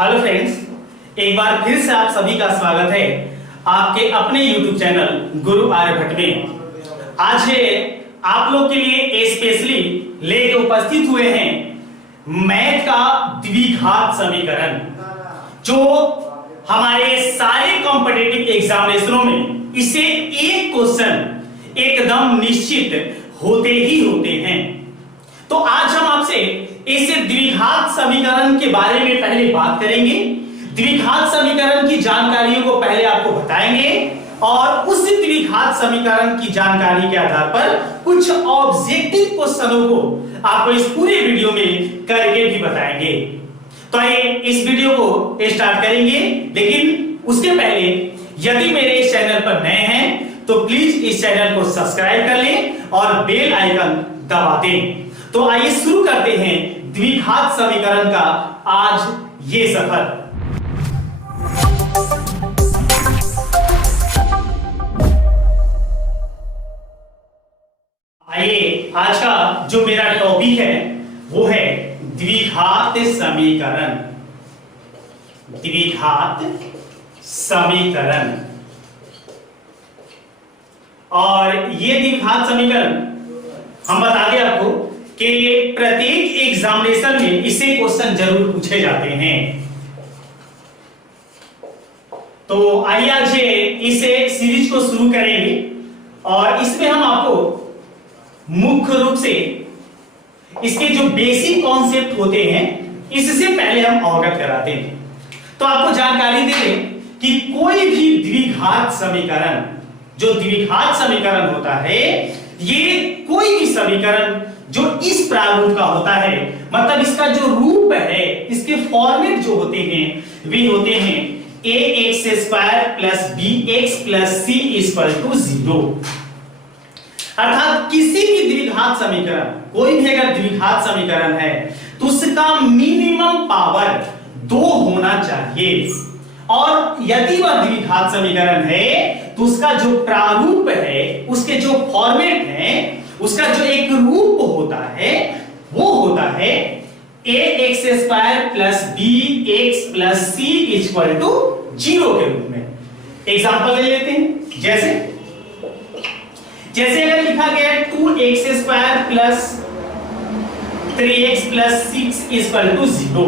Hello friends, एक बार फिर से आप सभी का स्वागत है आपके अपने YouTube चैनल गुरु आर्यभट्ट में। आज आप लोग के लिए स्पेशली लेके उपस्थित हुए हैं मैथ का द्विघात समीकरण, जो हमारे सारे कॉम्पिटिटिव एग्जामिनेशनों में इसे एक क्वेश्चन एकदम निश्चित होते ही होते हैं। तो आज हम आपसे इस द्विघात समीकरण के बारे में पहले बात करेंगे, द्विघात समीकरण की जानकारियों को पहले आपको बताएंगे और उस द्विघात समीकरण की जानकारी के आधार पर कुछ ऑब्जेक्टिव क्वेश्चनों को आपको इस पूरे वीडियो में करके भी बताएंगे। तो आइए इस वीडियो को स्टार्ट करेंगे, लेकिन उसके पहले यदि मेरे इस चैनल पर नए हैं तो प्लीज इस चैनल को सब्सक्राइब कर लें और बेल आइकन दबा दें। तो आइए शुरू करते हैं द्विघात समीकरण का आज ये सफर। आइए आज का जो मेरा टॉपिक है वो है द्विघात समीकरण। द्विघात समीकरण, और ये द्विघात समीकरण हम बता दें आपको कि प्रत्येक एग्जामिनेशन में इसे क्वेश्चन जरूर पूछे जाते हैं। तो आइए आज इसे सीरीज को शुरू करेंगे और इसमें हम आपको मुख्य रूप से इसके जो बेसिक कॉन्सेप्ट होते हैं इससे पहले हम अवगत कराते हैं। तो आपको जानकारी दे दें कि कोई भी द्विघात समीकरण, जो द्विघात समीकरण होता है, ये कोई भी समीकरण जो इस प्रारूप का होता है, मतलब इसका जो रूप है, इसके फॉर्मेट जो होते हैं वे होते हैं ax² + bx + c = 0। अर्थात किसी भी द्विघात समीकरण, कोई भी अगर द्विघात समीकरण है तो उसका मिनिमम पावर 2 होना चाहिए, और यदि वह द्विघात समीकरण है तो उसका जो प्रारूप है, उसके जो फॉर्मेट है, उसका जो एक रूप होता है वो होता है ax² + bx + c = 0 के रूप में। एग्जांपल ले लेते हैं, जैसे अगर लिखा गया 2x² + 3x + 6 = 0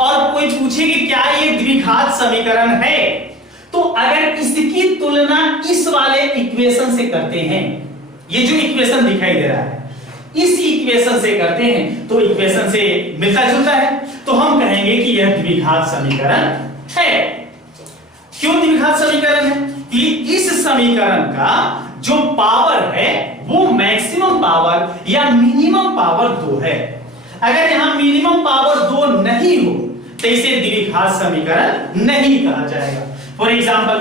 और कोई पूछे कि क्या ये द्विघात समीकरण है, तो अगर इसकी तुलना इस वाले इक्वेशन से करते हैं, ये जो इक्वेशन दिखाई दे रहा है इस इक्वेशन से करते हैं तो इक्वेशन से मिलता जुलता है, तो हम कहेंगे कि यह द्विघात समीकरण है। क्यों द्विघात समीकरण है? कि इस समीकरण का जो पावर है वो मैक्सिमम पावर या मिनिमम पावर 2 है। अगर यहां मिनिमम पावर 2 नहीं हो तो इसे द्विघात समीकरण नहीं कहा जाएगा। फॉर एग्जांपल,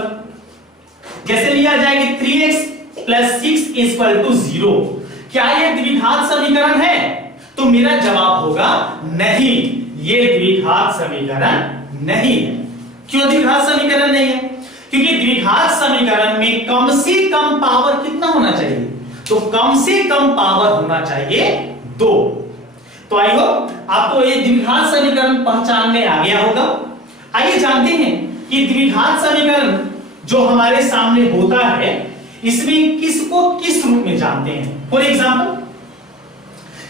जैसे लिया जाए कि 3x + 6 = 0, क्या यह द्विघात समीकरण है? तो मेरा जवाब होगा नहीं, यह द्विघात समीकरण नहीं है। क्यों द्विघात समीकरण नहीं है? क्योंकि द्विघात समीकरण में कम से कम पावर कितना होना चाहिए? तो कम से कम पावर होना चाहिए 2। तो आई होप आपको ये द्विघात समीकरण पहचानने आ गया होगा। आइए जानते हैं कि द्विघात समीकरण जो हमारे सामने होता है इसमें किसको किस रूप में जानते हैं। फॉर एग्जांपल,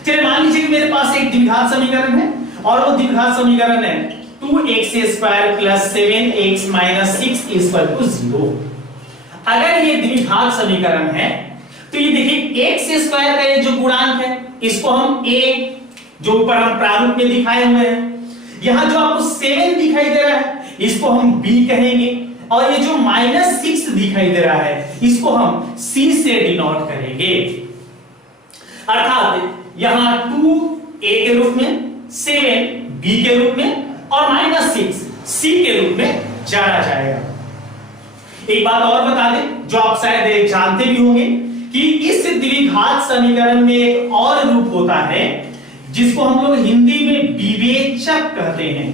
चलिए मान लीजिए कि मेरे पास एक द्विघात समीकरण है और वो द्विघात समीकरण है 2x² + 7x - 6 = 0। अगर ये द्विघात समीकरण है तो ये देखिए x² का ये जो गुणांक है इसको हम a, जो ऊपर हम प्रारूप में दिखाए हुए हैं, यहां जो आपको 7 दिखाई दे रहा है इसको हम b कहेंगे, और ये जो -6 दिखाई दे रहा है इसको हम c से डिनोट करेंगे। अर्थात यहां 2 a के रूप में, 7 b के रूप में और -6 c के रूप में जाना जाएगा। एक बात और बता दें जो आप शायद जानते भी होंगे कि इस द्विघात समीकरण में एक और रूप होता है जिसको हम लोग हिंदी में विवेचक कहते हैं,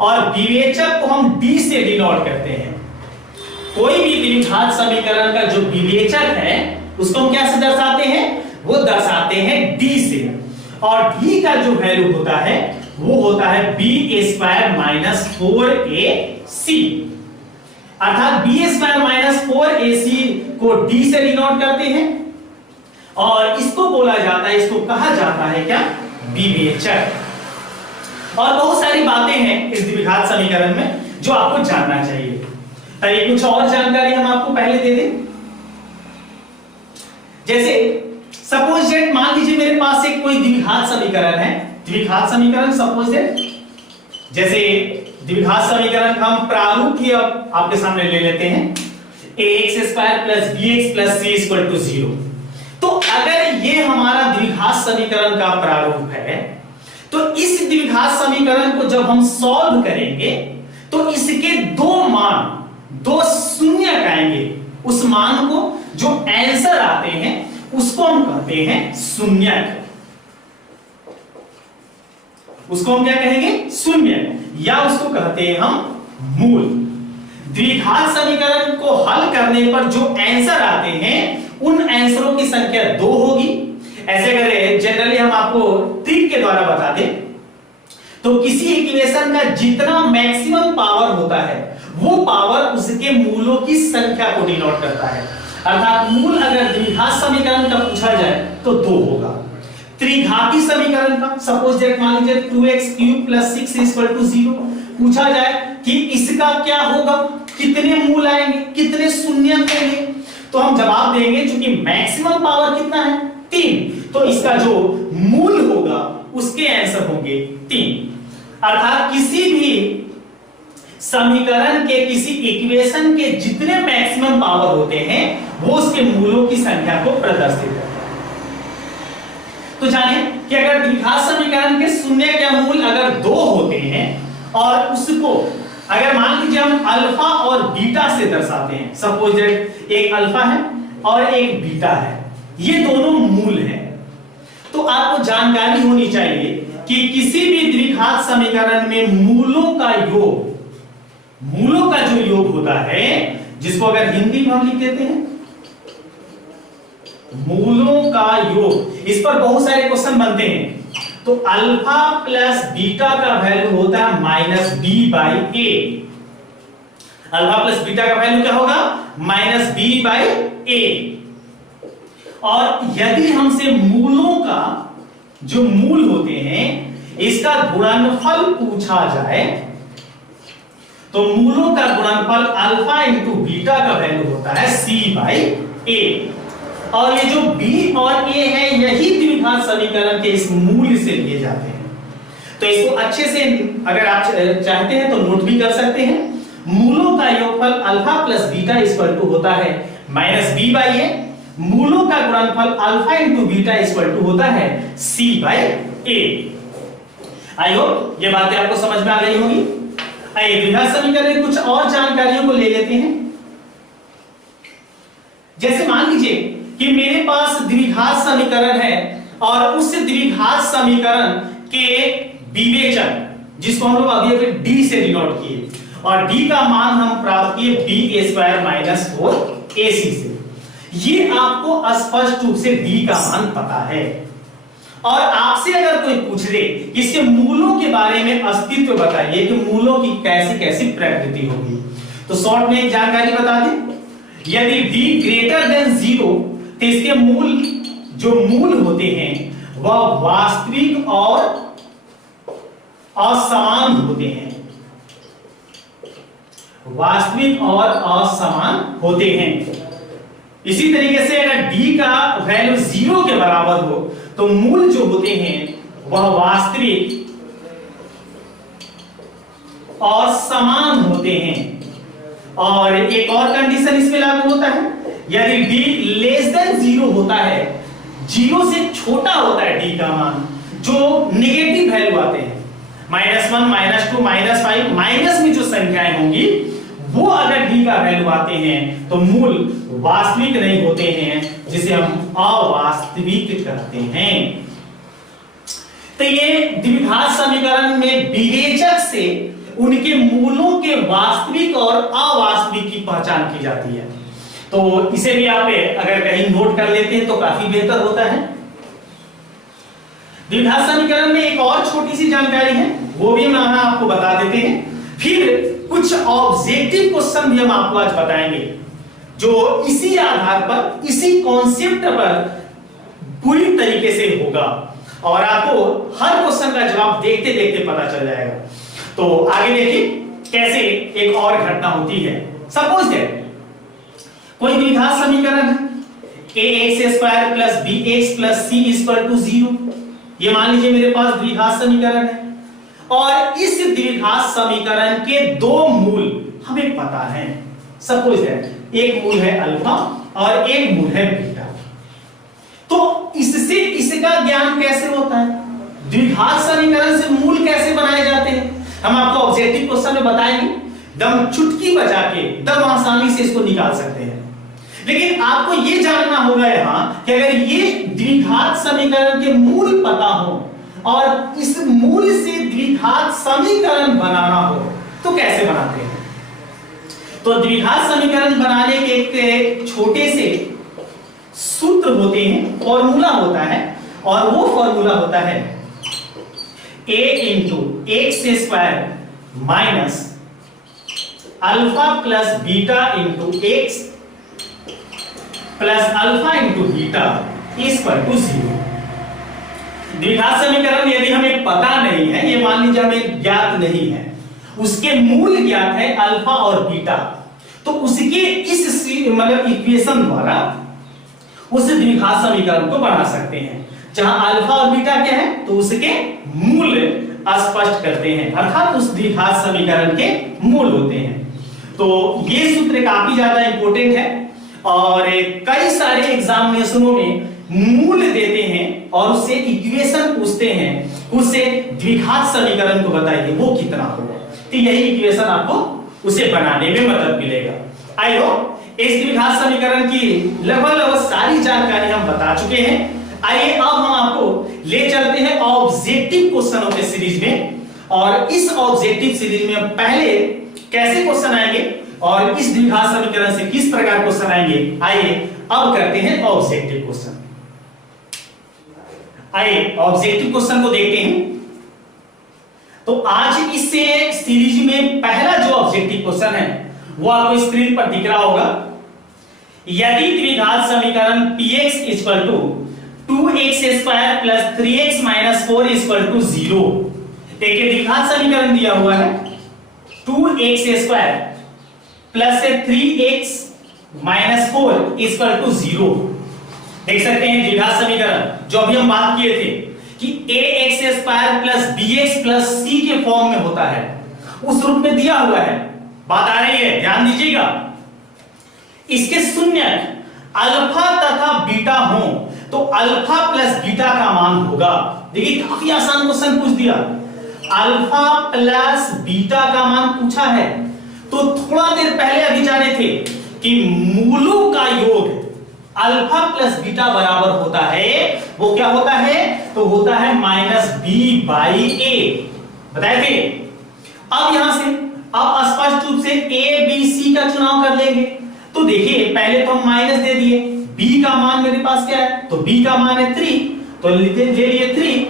और विवेचक को हम d से डिनोट करते हैं। कोई भी द्विघात समीकरण का जो विवेचक है उसको हम क्या से दर्शाते हैं? वो दर्शाते हैं d से, और d का जो वैल्यू होता है वो होता है बी स्क्वायर माइनस 4ac। अर्थात बी स्क्वायर माइनस 4ac को d से डिनोट करते हैं और इसको बोला जाता है, इसको कहा जाता है क्या, विवेचक। और बहुत सारी बातें हैं इस द्विघात समीकरण में जो आपको जानना चाहिए। तो कुछ और जानकारी हम आपको पहले दे दें। जैसे सपोज दैट, मान लीजिए मेरे पास एक कोई द्विघात समीकरण है, द्विघात समीकरण सपोज दैट, जैसे द्विघात समीकरण का हम प्रारूप ही अब आपके सामने ले लेते हैं, ax square plus bx plus c equal to 0। तो अगर ये हमारा द्विघात समीकरण का प्रारूप है तो इस द्विघात समीकरण को जब हम सॉल्व करेंगे तो इसके दो मान, दो शून्यक आएंगे। उस मान को जो आंसर आते हैं उसको हम कहते हैं शून्यक। उसको हम क्या कहेंगे, शून्यक, या उसको कहते हैं हम मूल। द्विघात समीकरण को हल करने पर जो आंसर आते हैं उन आंसरों की संख्या 2 होगी। ऐसे अगर जनरली हम आपको ट्रिक के द्वारा बता दें तो किसी इक्वेशन का जितना मैक्सिमम पावर होता है वो पावर उसके मूलों की संख्या को डिनोट करता है। अर्थात मूल अगर द्विघात समीकरण का पूछा जाए तो 2 होगा। त्रिघाती समीकरण का सपोज दैट मान लीजिए 2x³ + 6 = 0 पूछा जाए कि इसका क्या होगा, कितने मूल आएंगे, कितने शून्य आएंगे, तो हम जवाब देंगे क्योंकि मैक्सिमम पावर कितना है 3, तो इसका जो मूल होगा उसके आंसर होंगे 3। अर्थात किसी भी समीकरण के, किसी इक्वेशन के जितने मैक्सिमम पावर होते हैं वो उसके मूलों की संख्या को प्रदर्शित करते हैं। तो जाने कि अगर द्विघात समीकरण के शून्य के मूल अगर 2 होते हैं और उसको अगर मान लीजिए हम अल्फा और बीटा से दर्शाते हैं, सपोज दैट एक अल्फा है और एक बीटा है, ये दोनों मूल हैं, तो आपको जानकारी होनी चाहिए कि किसी भी द्विघात समीकरण में मूलों का योग, मूलों का जो योग होता है, जिसको अगर हिंदी में हम लिख देते हैं मूलों का योग, इस पर बहुत सारे क्वेश्चन बनते हैं। तो अल्फा प्लस बीटा का वैल्यू होता है -b/a। अल्फा प्लस बीटा का वैल्यू क्या होगा, -b/a। और यदि हमसे मूलों का जो मूल होते हैं इसका गुणनफल पूछा जाए तो मूलों का गुणनफल अल्फा इंटू बीटा का वैल्यू होता है c/a। और ये जो b और a है यही द्विघात समीकरण के इस मूल से लिए जाते हैं। तो इसको अच्छे से अगर आप चाहते हैं तो नोट भी कर सकते हैं। मूलों का योगफल alpha plus beta equal to होता है -b/a। मूलों का गुणनफल alpha into beta equal to होता है c/a। आई होप ये बातें आपको समझ में आ गई होगी। आइए द्विघात समीकरण में कुछ और जानकारियों को ले लेते हैं। जैसे मान लीजिए कि मेरे पास द्विघात समीकरण है और उस द्विघात समीकरण के विवेचक, जिसको हम लोग अभी अभी d से डिनोट किए, और d का मान हम प्राप्त किए b² - 4ac से। ये आपको स्पष्ट रूप से d का मान पता है। और आपसे अगर कोई पूछ दे कि इसके मूलों के बारे में अस्तित्व बताइए कि मूलों की कैसी कैसी प्रकृति होगी, तो शॉर्ट में एक जानकारी बता दें। यदि d > 0 तो इसके मूल, जो मूल होते हैं वह वास्तविक और असमान होते हैं, वास्तविक और असमान होते हैं। इसी तरीके से अगर d का वैल्यू 0 के बराबर हो तो मूल जो होते हैं वह वास्तविक और समान होते हैं। और एक और कंडीशन इसमें लागू होता है, यदि d < 0 होता है, 0 से छोटा होता है d का मान, जो नेगेटिव वैल्यू आते हैं -1 -2 -5, माइनस में जो संख्याएं होंगी वो अगर d का वैल्यू आते हैं तो मूल वास्तविक नहीं होते हैं, जिसे हम अवास्तविक कहते हैं। तो ये द्विघात समीकरण में विवेचक से उनके मूलों के वास्तविक और अवास्तविक की पहचान की जाती है। तो इसे भी आप अगर कहीं नोट कर लेते हैं तो काफी बेहतर होता है। द्विघात समीकरण में एक और छोटी सी जानकारी है, वो भी हम आपको बता देते हैं। फिर कुछ ऑब्जेक्टिव क्वेश्चन भी हम आपको आज बताएंगे, जो इसी आधार पर, इसी कॉन्सेप्ट पर पूरी तरीके से होगा और आपको हर क्वेश्चन का जवाब देखते देखते पता चल जाएगा। तो आगे देखिए कैसे एक और घटना होती है। सपोज दैट कोई द्विघात समीकरण है ax² plus bx plus c equal to 0। ये मान लीजिए मेरे पास द्विघात समीकरण है और इस द्विघात समीकरण के दो मूल हमें पता है। सपोज दैट एक मूल है अल्फा और एक मूल है बीटा। तो इससे इसका ज्ञान कैसे होता है, द्विघात समीकरण से मूल कैसे बनाए जाते हैं, हम आपको ऑब्जेक्टिव क्वेश्चन में बताएंगे। दम चुटकी बजा के दम आसानी से इसको निकाल सकते हैं। लेकिन आपको यह जानना होगा यहां कि अगर ये द्विघात समीकरण के मूल पता हो और इस मूल से द्विघात समीकरण बनाना हो तो कैसे बनाते हैं। तो द्विघात समीकरण बनाने के एक छोटे से सूत्र होते हैं, फॉर्मूला होता है, और वो फॉर्मूला होता है a into x square minus alpha plus beta into x plus alpha into beta equal to 0। द्विघात समीकरण यदि हमें पता नहीं है, ये मान लीजिए हमें ज्ञात नहीं है, उसके मूल ज्ञात है अल्फा और बीटा, तो उसके इस मतलब इक्वेशन द्वारा उस द्विघात समीकरण को बना सकते हैं। जहां अल्फा और बीटा क्या है तो उसके मूल स्पष्ट करते हैं, अर्थात उस द्विघात समीकरण के मूल होते हैं। तो ये सूत्र काफी ज्यादा इंपॉर्टेंट है और कई सारे एग्जामिनेशनों में मूल देते हैं और उससे इक्वेशन पूछते हैं, उससे द्विघात समीकरण को बताइए वो कितना होगा। तो यही इक्वेशन आपको उसे बनाने में मदद मिलेगा। आई होप इस द्विघात समीकरण की लगभग सारी जानकारी हम बता चुके हैं। आइए अब हम आपको ले चलते हैं ऑब्जेक्टिव क्वेश्चनों के सीरीज में, और इस ऑब्जेक्टिव सीरीज में हम पहले कैसे क्वेश्चन आएंगे और इस द्विघात समीकरण से किस प्रकार क्वेश्चन आएंगे, आइए अब करते हैं ऑब्जेक्टिव क्वेश्चन। आइए ऑब्जेक्टिव क्वेश्चन को देखते हैं। तो आज इससे सीरीज में पहला जो ऑब्जेक्टिव क्वेश्चन है वो आपको स्क्रीन पर दिख रहा होगा। यदि द्विघात समीकरण px equal to 2x square plus 3x minus 4 equal to 0, एक द्विघात समीकरण दिया हुआ है 2x square plus 3x minus 4 equal to 0। देख सकते हैं द्विघात समीकरण जो अभी हम बात किए थे कि ax square plus bx plus c के फॉर्म में होता है, उस रूप में दिया हुआ है। बात आ रही है, ध्यान दीजिएगा। इसके शून्य अल्फा तथा बीटा हो तो अल्फा प्लस बीटा का मान होगा। देखिए काफी आसान क्वेश्चन पूछ दिया, अल्फा प्लस बीटा का मान पूछा है। तो थोड़ा देर पहले अभी जाने थे कि मूलों का योग अल्फा प्लस बीटा बराबर होता है, वो क्या होता है तो होता है माइनस बी बाई ए, बताए थे। अब यहां से अब स्पष्ट रूप से ए बी सी का चुनाव कर लेंगे। तो देखिए पहले तो हम माइनस दे दिए, b का मान मेरे पास क्या है तो b का मान है 3, तो ले लिए 3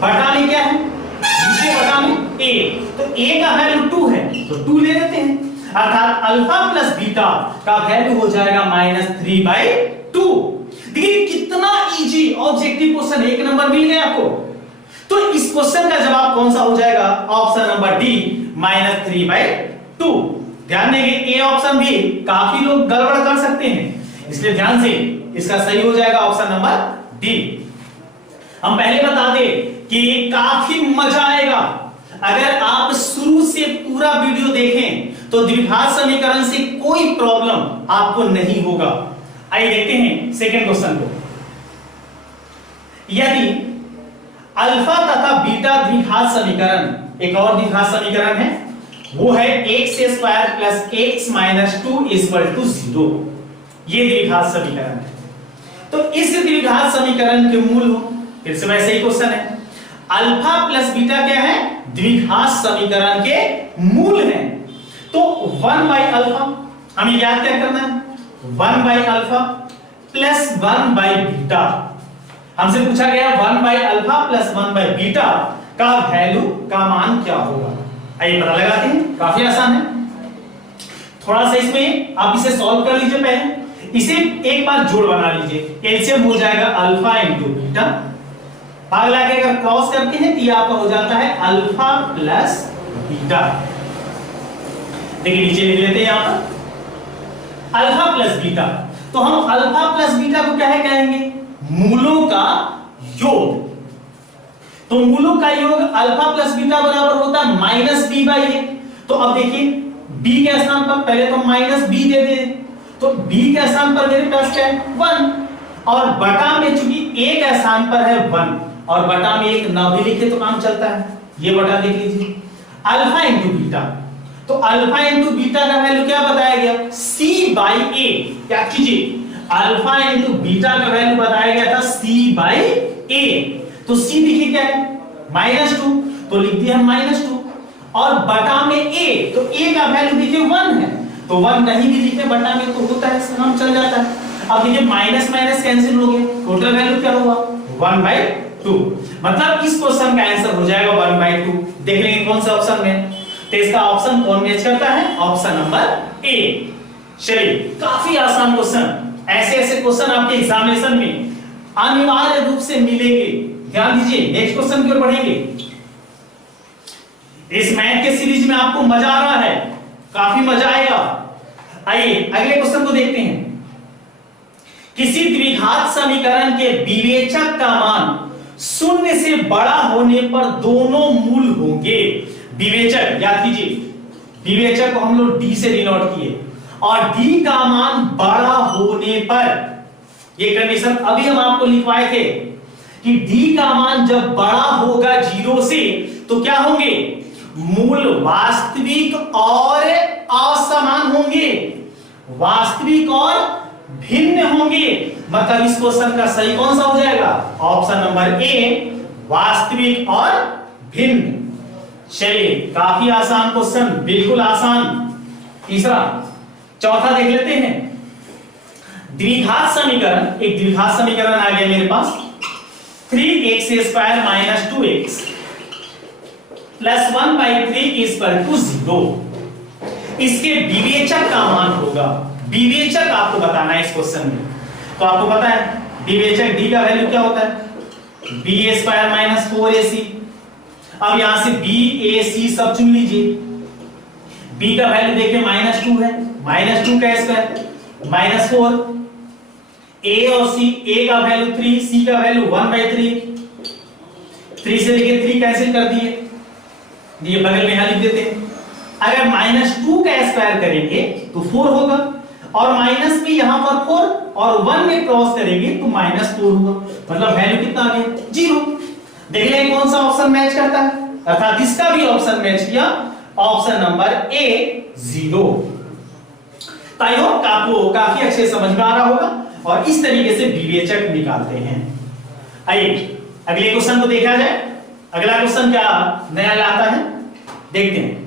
बटा में क्या है नीचे बटा में a, तो a का वैल्यू 2 है तो 2 ले लेते हैं, अर्थात अल्फा प्लस बीटा का वैल्यू हो जाएगा -3/2। देखिए कितना इजी ऑब्जेक्टिव क्वेश्चन, एक नंबर मिल गया आपको। तो इस क्वेश्चन का जवाब कौन सा हो जाएगा, ऑप्शन नंबर डी -3/2। ध्यान देंगे ए ऑप्शन भी काफी लोग गड़बड़ कर सकते हैं, इसलिए ध्यान से इसका सही हो जाएगा ऑप्शन नंबर डी। हम पहले बता दें कि काफी मजा आएगा अगर आप शुरू से पूरा वीडियो देखें तो द्विघात समीकरण से कोई प्रॉब्लम आपको नहीं होगा। आइए देखते हैं सेकंड क्वेश्चन को। यदि अल्फा तथा बीटा द्विघात समीकरण, एक और द्विघात समीकरण है वो है x square plus x minus 2 equal to 0, ये द्विघात समीकरण है। तो इस द्विघात समीकरण के मूल हो, फिर से वैसे ही क्वेश्चन है, अल्फा प्लस बीटा क्या है द्विघात समीकरण के मूल हैं। तो 1 बाई अल्फा हमें याद क्या करना है, 1 by alpha plus 1 by beta, हमसे पूछा गया 1 by alpha plus 1 by beta का वैल्यू का मान क्या होगा। आइए पता लगाते हैं, काफी आसान है। थोड़ा सा इसमें आप इसे सॉल्व कर लीजिए, पहले इसे एक बार जोड़ बना लीजिए। एलसीएम हो जाएगा अल्फा इंटू बीटा, भाग लाके अगर क्रॉस करते हैं तो ये आपका हो जाता है अल्फा प्लस बीटा। देखिए नीचे लिख लेते हैं यहां पर अल्फा प्लस बीटा। तो हम अल्फा प्लस बीटा को क्या है कहेंगे, मूलों का योग। तो मूलों का योग अल्फा प्लस बीटा बराबर होता है माइनस बी बाई ए। तो अब देखिए b के स्थान पर पहले तो माइनस बी दे दे, तो b के स्थान पर मेरे पास क्या है 1, और बटा में चूंकि a के स्थान पर है 1 और बटा में एक ना भी लिखे तो काम चलता है, ये बटा लिख लीजिए अल्फा इंटू बीटा। तो अल्फा इंटू बीटा का वैल्यू क्या बताया गया c बाई ए। क्या कीजिए अल्फा इंटू बीटा का वैल्यू बताया गया था c बाई ए। तो c देखिए क्या है -2, तो लिख दिया -2 और बटा में a, तो a का वैल्यू देखिए 1 है, तो 1 कहीं भी लिखे बटा में तो होता है, काम चल जाता है। अब देखिए माइनस माइनस कैंसिल हो गया, टोटल वैल्यू क्या होगा 1/2। मतलब इस क्वेश्चन का आंसर हो जाएगा 1/2। देख लेंगे कौन सा ऑप्शन में, तो इसका ऑप्शन कौन मैच करता है, ऑप्शन नंबर ए। चलिए काफी आसान क्वेश्चन, ऐसे ऐसे क्वेश्चन आपके एग्जामिनेशन में अनिवार्य रूप से मिलेंगे। ध्यान दीजिए, नेक्स्ट क्वेश्चन की ओर बढ़ेंगे। इस मैथ के सीरीज में आपको मजा आ रहा है, काफी मजा आएगा। आइए अगले क्वेश्चन को देखते हैं। किसी द्विघात समीकरण के विवेचक का मान 0 से बड़ा होने पर दोनों मूल होंगे। विवेचक याद कीजिए, विवेचक को हम लोग डी से डिनोट किए, और डी का मान बड़ा होने पर, ये कंडीशन अभी हम आपको लिखवाए थे कि डी का मान जब बड़ा होगा 0 से तो क्या होंगे, मूल वास्तविक और असमान होंगे, वास्तविक और भिन्न होंगे। मतलब इस क्वेश्चन का सही कौन सा हो जाएगा, ऑप्शन नंबर ए, वास्तविक और भिन्न। चलिए काफी आसान क्वेश्चन, बिल्कुल आसान। तीसरा, चौथा देख लेते हैं। द्विघात समीकरण, एक द्विघात समीकरण आ गया मेरे पास 3x² - 2x + 1/3 = 0। इसके विवेचक का मान होगा, विवेचक आपको बताना है इस क्वेश्चन में। तो आपको पता है विवेचक d का वैल्यू क्या होता है, ba² - 4ac। अब यहां से bac सब चुन लीजिए। b का वैल्यू देखिए -2 है, -2 का स्क्वायर -4, a और c, a का वैल्यू 3, c का वैल्यू 1/3, 3 से लेके 3 कैंसिल कर दिए, ये बगल में यहां लिख देते हैं। अगर -2 का स्क्वायर करेंगे तो 4 होगा, और माइनस भी यहां पर 4 और 1 में क्रॉस करेंगे तो -4 होगा। मतलब वैल्यू कितना आ गया 0। देख लें कौन सा ऑप्शन मैच करता है, अर्थात इसका भी ऑप्शन मैच किया, option number A 0। I hope आपको काफी अच्छे समझ में आ रहा होगा, और इस तरीके से विवेचक निकालते हैं। आइए अगले क्वेश्चन को देखा जाए। अगला क्वेश्चन क्या नया लाता है, देखते हैं।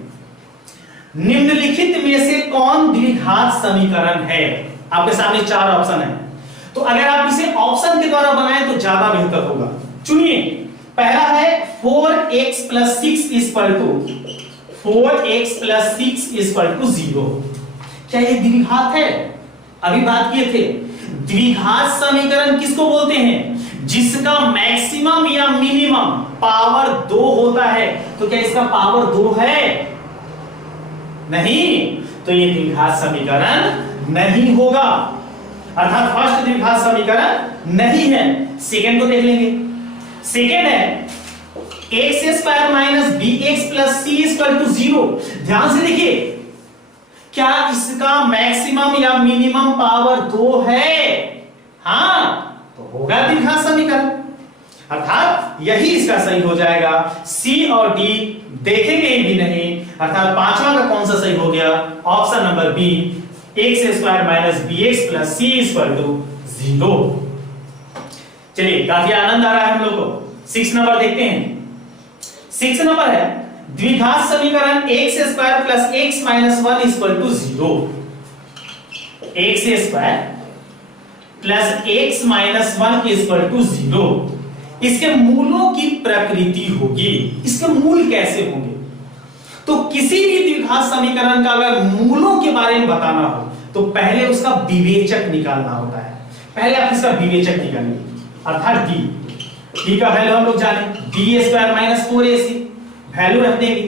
निम्नलिखित में से कौन द्विघात समीकरण है। आपके सामने 4 ऑप्शन है, तो अगर आप इसे ऑप्शन के द्वारा बनाएं तो ज्यादा बेहतर होगा। चुनिए, पहला है 4x + 6 = 0। क्या ये द्विघात है, अभी बात किए थे। द्विघात समीकरण किसको बोलते हैं, जिसका मैक्सिमम या मिनिमम पावर 2 होता है। तो क्या इसका पावर 2 है, नहीं, तो ये द्विघात समीकरण नहीं होगा, अर्थात फर्स्ट द्विघात समीकरण नहीं है। सेकंड को देख लेंगे। सेकंड है x² - bx + c = 0। ध्यान से देखिए, क्या इसका मैक्सिमम या मिनिमम पावर 2 है, हां तो होगा द्विघात समीकरण, अर्थात यही इसका सही हो जाएगा। C और D देखेंगे भी नहीं, अर्थात पांचवा का कौन सा सही हो गया, option number B, x² - bx + c = 0। चलिए काफी आनंद आ रहा है हम लोग को। 6 नंबर देखते हैं। 6 नंबर है द्विघात समीकरण x² + x - 1 = 0। x² plus x minus 1 equal to 0। इसके मूलों की प्रकृति होगी। इसके मूल कैसे होंगे? तो किसी भी द्विघात समीकरण का अगर मूलों के बारे में बताना हो तो पहले उसका विवेचक निकालना होता है। पहले आप इसका विवेचक निकालिए, अर्थात डी का वैल्यू हम लोग जाने, D square minus 4ac value रख देंगे,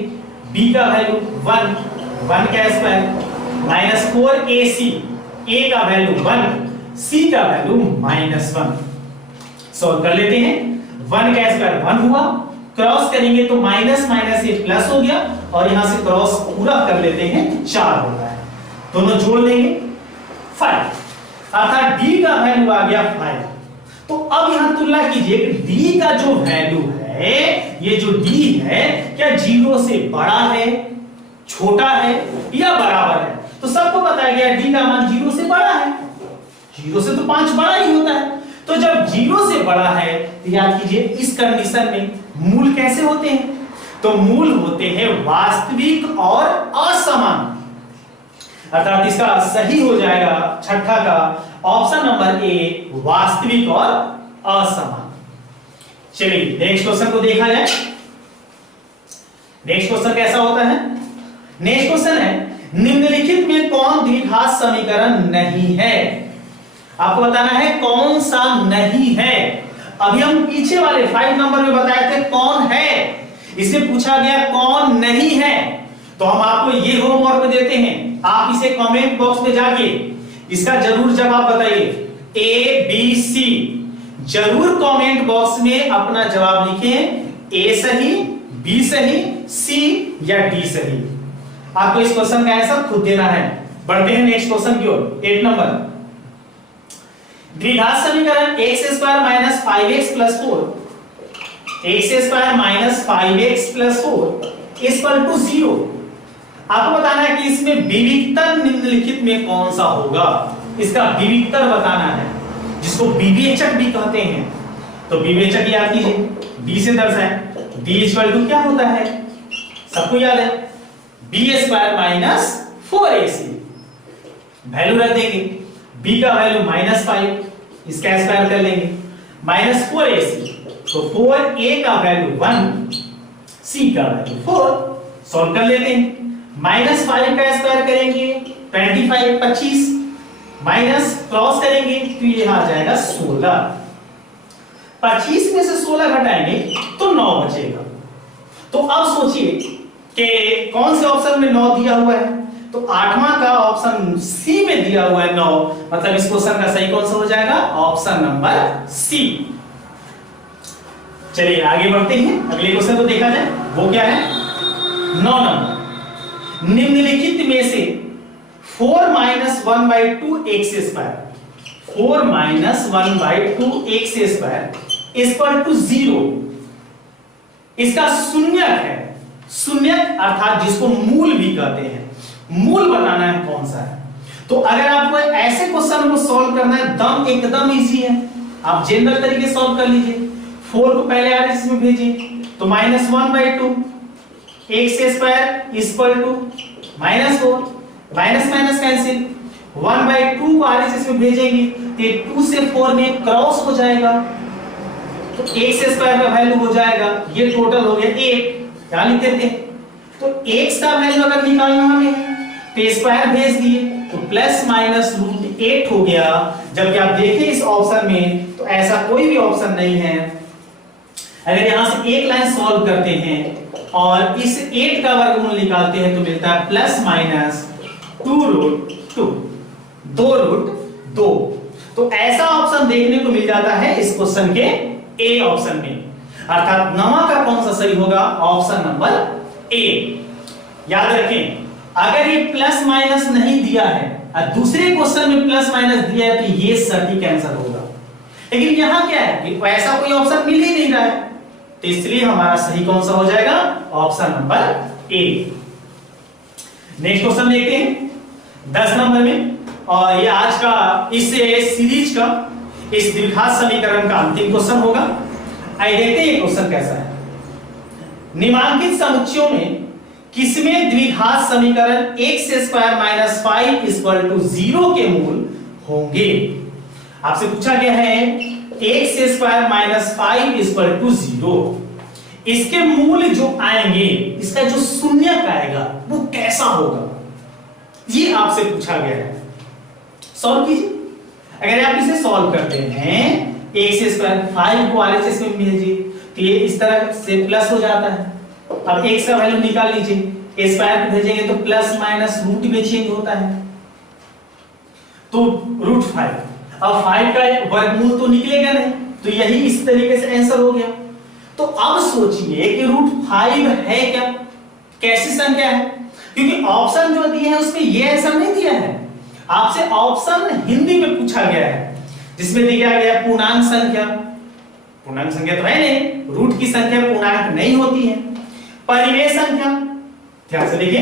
b का वैल्यू 1 का स्क्वायर माइनस 4ac, a का वैल्यू 1, c का वैल्यू -1। सॉल्व कर लेते हैं। 1 का स्क्वायर 1 हुआ, क्रॉस करेंगे तो माइनस माइनस ये प्लस हो गया और यहां से क्रॉस पूरा कर लेते हैं 4 होता है, दोनों जोड़ लेंगे 5, अर्थात d का वैल्यू आ गया 5। तो अब यहां तुलना कीजिए कि d का जो वैल्यू है, ये जो d है क्या 0 से बड़ा है, छोटा है या बराबर है? तो सबको बताया गया d का मान 0 से बड़ा है, 0 से तो 5 बड़ा ही होता है। तो जब 0 से बड़ा है तो याद कीजिए इस कंडीशन में मूल कैसे होते हैं? तो मूल होते हैं वास्तविक और असमान, अर्थात इसका सही हो जाएगा छठा का ऑप्शन नंबर ए, वास्तविक और असमान। चलिए नेक्स्ट क्वेश्चन को देखा जाए। नेक्स्ट क्वेश्चन कैसा होता है? नेक्स्ट क्वेश्चन है निम्नलिखित में कौन द्विघात समीकरण नहीं है? आपको बताना है कौन सा नहीं है। अभी हम पीछे वाले 5 नंबर में बताए थे कौन है, इसमें पूछा गया कौन नहीं है। तो हम आपको ये होमवर्क देते हैं, आप इसे कमेंट बॉक्स में जाके इसका जरूर जवाब बताइए, ए बी सी जरूर कमेंट बॉक्स में अपना जवाब लिखें, ए सही, बी सही, सी या डी सही। आपको इस क्वेश्चन का आंसर खुद देना है। बढ़ते हैं नेक्स्ट क्वेश्चन की ओर। 8 नंबर, द्विघात समीकरण x² minus 5x plus 4, x² minus 5x plus 4 equal to 0। आपको बताना है कि इसमें विविक्तर निम्नलिखित में कौन सा होगा, इसका विविक्तर बताना है, जिसको विवेचक भी कहते हैं। तो विवेचक याद कीजिए, b से दर्शाएं, b इक्वल टू क्या होता है, सबको याद है, b² माइनस 4ac वैल्यू रख देंगे, b का वैल्यू -5, इसका स्क्वायर कर लेंगे, माइनस 4ac, तो 4a का वैल्यू 1, c का वैल्यू 4। सॉल्व कर लेते हैं। -5 का स्क्वायर करेंगे 25, माइनस क्रॉस करेंगे तो ये आ जाएगा 16। 25 में से 16 घटाएंगे तो 9 बचेगा। तो अब सोचिए कि कौन से ऑप्शन में 9 दिया हुआ है, तो 8वां का ऑप्शन सी में दिया हुआ है 9, मतलब इस क्वेश्चन का सही कौन सा हो जाएगा, ऑप्शन नंबर सी। चलिए आगे बढ़ते हैं, अगले क्वेश्चन को देखा जाए। वो क्या है? 9 नंबर, निम्नलिखित में से 4 minus 1/2 x², 4 minus 1/2 x² equal to 0, इसका शून्यक है। शून्यक अर्थात जिसको मूल भी कहते हैं, मूल बताना है कौन सा है। तो अगर आपको ऐसे क्वेश्चन को सॉल्व करना है एकदम इजी है, आप जनरल तरीके सॉल्व कर लीजिए। 4 को पहले आरएस में भेजिए तो -1/2 x² equal to -4, minus minus cancel, 1/2 को आरएस में भेजेंगे तो 2 से 4 में क्रॉस हो जाएगा, तो x² का वैल्यू हो जाएगा, ये टोटल हो गया 1। क्या लिख देते हैं? तो x का वैल्यू अगर निकालना हमें तो स्क्वायर भेज दिए तो ±√8 हो गया। जबकि आप देखें इस ऑप्शन में तो ऐसा कोई भी ऑप्शन नहीं है। अगर यहां से एक लाइन सॉल्व करते हैं और इस 8 का वर्गमूल निकालते हैं तो मिलता है ±2√2, 2√2। तो ऐसा ऑप्शन देखने को मिल जाता है इस क्वेश्चन के ए ऑप्शन में, अर्थात 9वां का कौन सा सही होगा, ऑप्शन नंबर ए। याद रखें अगर ये प्लस माइनस नहीं दिया है और दूसरे क्वेश्चन में प्लस माइनस दिया है तो ये सटीक आंसर होगा, लेकिन यहां क्या है कि ऐसा कोई ऑप्शन मिल ही नहीं रहा है, तो इसलिए हमारा सही कौन सा हो जाएगा, option number A. Next question देखते हैं 10 नंबर में, और ये आज का इस सीरीज का इस द्विघात समीकरण का अंतिम क्वेश्चन होगा। आइए देखते हैं ये क्वेश्चन कैसा है। निम्नलिखित समुच्चयों में किसमें द्विघात समीकरण x² - 5 = 0 के मूल होंगे? आपसे पूछा गया है x² माइनस 5 इक्वल टू 0। इसके मूल जो आएंगे, इसका जो शून्यक आएगा वो कैसा होगा, ये आपसे पूछा गया है। सॉल्व कीजिए। अगर आप इसे सॉल्व करते हैं, x² 5 को RHS में भेजिए तो ये इस तरह से प्लस हो जाता है। अब x का वैल्यू निकाल लीजिए, a स्क्वायर को भेजेंगे तो प्लस माइनस रूट में चेंज होता है, तो √5। अब 5 का वर्गमूल तो निकलेगा नहीं, तो यही इस तरीके से आंसर हो गया। तो अब सोचिए कि √5 है क्या, कैसी संख्या है, क्योंकि ऑप्शन जो दिए हैं उसमें ये आंसर नहीं दिया है। आपसे ऑप्शन हिंदी में पूछा गया है, जिसमें दिया गया पूर्णांक संख्या। पूर्णांक संख्या तो है नहीं, रूट की संख्या पूर्णांक नहीं होती है। परिमेय संख्या, ध्यान से देखिए,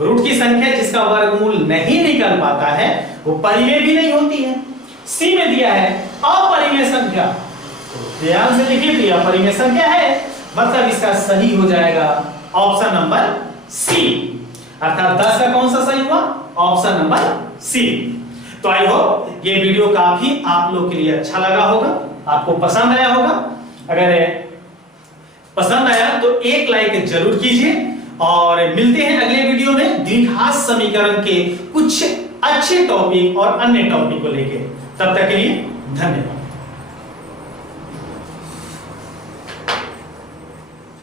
रूट की संख्या जिसका वर्गमूल नहीं निकल पाता है वो परिमेय भी नहीं होती है। सी में दिया है अपरिमेय संख्या, तो ध्यान से देखिए, तो यह परिमेय संख्या है, मतलब इसका सही हो जाएगा ऑप्शन नंबर सी, अर्थात 10 का कौन सा सही हुआ, ऑप्शन नंबर सी। तो आई होप ये वीडियो काफी आप लोग के लिए अच्छा लगा होगा, आपको पसंद आया होगा। अगर पसंद आया तो एक लाइक जरूर कीजिए, और मिलते हैं अगले वीडियो में द्विघात समीकरण के कुछ अच्छे टॉपिक और अन्य टॉपिक को लेकर। तब तक के लिए धन्यवाद।